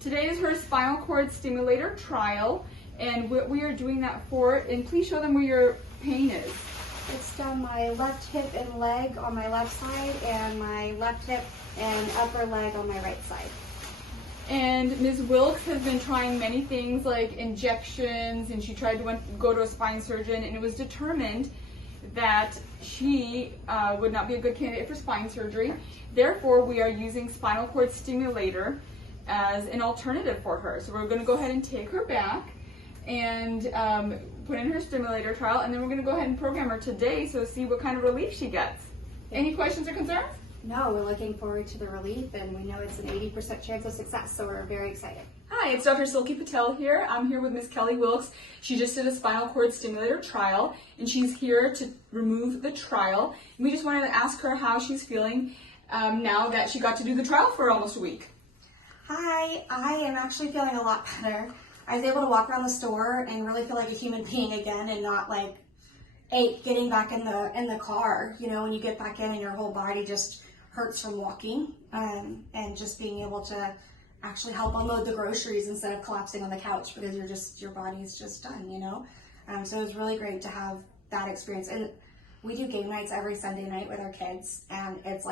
Today is her spinal cord stimulator trial, and what we are doing that for, and please show them where your pain is. It's down my left hip and leg on my left side, and my left hip and upper leg on my right side. And Ms. Wilkes has been trying many things like injections, and she tried to go to a spine surgeon, and it was determined that she would not be a good candidate for spine surgery. Therefore, we are using spinal cord stimulator as an alternative for her. So we're going to go ahead and take her back and put in her stimulator trial, and then we're going to go ahead and program her today so see what kind of relief she gets. Any questions or concerns? No, we're looking forward to the relief, and we know it's an 80% chance of success, so we're very excited. Hi, it's Dr. Silky Patel here. I'm here with Ms. Kelly Wilkes. She just did a spinal cord stimulator trial, and she's here to remove the trial. We just wanted to ask her how she's feeling now that she got to do the trial for almost a week. Hi, I am actually feeling a lot better. I was able to walk around the store and really feel like a human being again, and not like getting back in the car. You know, when you get back in and your whole body just hurts from walking, and just being able to actually help unload the groceries instead of collapsing on the couch because your body's just done, you know. So it was really great to have that experience. And we do game nights every Sunday night with our kids, and it's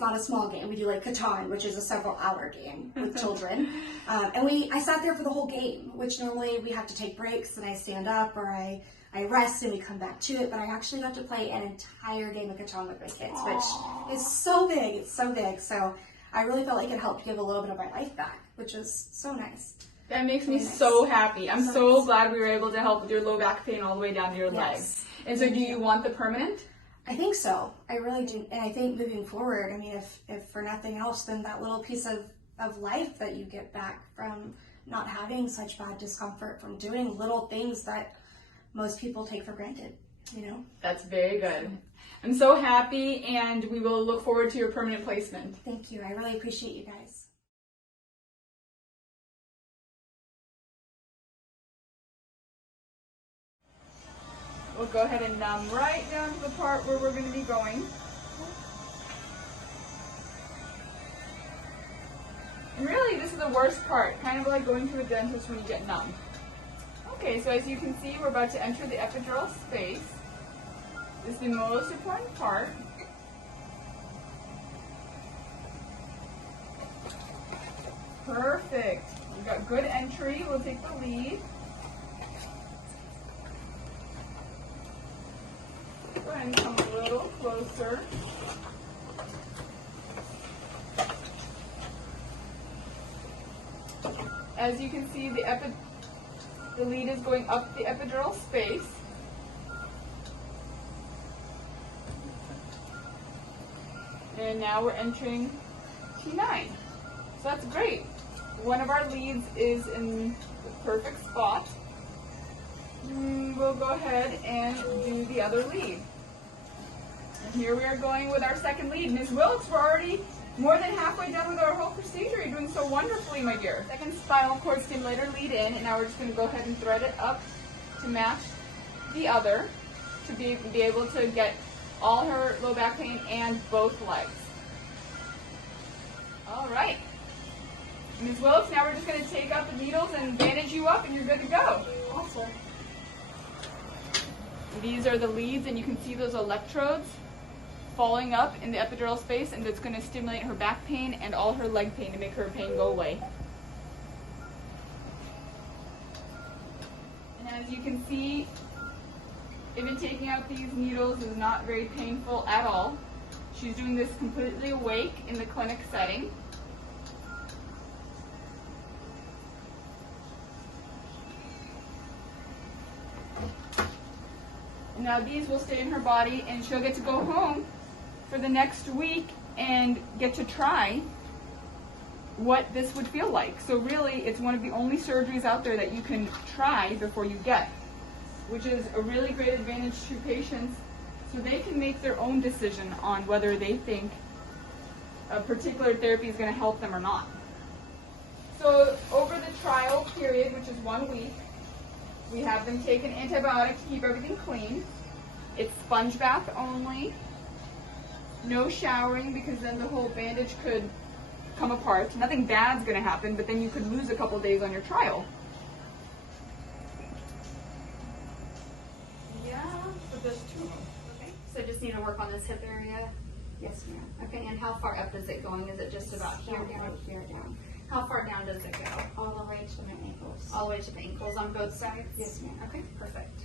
not a small game. We do like Catan, which is a several-hour game with children. And I sat there for the whole game, which normally we have to take breaks and I stand up or I rest and we come back to it. But I actually got to play an entire game of Catan with my kids, which is so big. It's so big. So I really felt like it helped give a little bit of my life back, which was so nice. That makes me so happy. I'm so glad we were able to help with your low back pain all the way down to your legs. And so do you want the permanent? I think so. I really do. And I think moving forward, I mean, if for nothing else, then that little piece of life that you get back from not having such bad discomfort, from doing little things that most people take for granted, you know? That's very good. I'm so happy, and we will look forward to your permanent placement. Thank you. I really appreciate you guys. We'll go ahead and numb right down to the part where we're going to be going. And really, this is the worst part, kind of like going to a dentist when you get numb. Okay, so as you can see, we're about to enter the epidural space. This is the most important part. Perfect. We've got good entry. We'll take the lead. Go ahead and come a little closer. As you can see, the lead is going up the epidural space. And now we're entering T9. So that's great. One of our leads is in the perfect spot. We'll go ahead and do the other lead. And here we are going with our second lead. Ms. Wilkes, we're already more than halfway done with our whole procedure. You're doing so wonderfully, my dear. Second spinal cord stimulator lead in, and now we're just going to go ahead and thread it up to match the other to be able to get all her low back pain and both legs. All right. Ms. Wilkes, now we're just going to take out the needles and bandage you up, and you're good to go. Awesome. These are the leads, and you can see those electrodes falling up in the epidural space, and that's going to stimulate her back pain and all her leg pain to make her pain go away. And as you can see, even taking out these needles is not very painful at all. She's doing this completely awake in the clinic setting. And now these will stay in her body, and she'll get to go home for the next week and get to try what this would feel like. So really, it's one of the only surgeries out there that you can try before you get, which is a really great advantage to patients, so they can make their own decision on whether they think a particular therapy is going to help them or not. So over the trial period, which is 1 week, we have them take an antibiotic to keep everything clean. It's sponge bath only. No showering, because then the whole bandage could come apart. Nothing bad's going to happen, but then you could lose a couple days on your trial. Yeah, but there's two of them. Okay, so just need to work on this hip area. Yes, ma'am. Okay, and how far up is it going? Is it just about here Down down? right here down. How far down does it go? All the way to my ankles. All the way to the ankles on both sides? Yes, ma'am. Okay, perfect.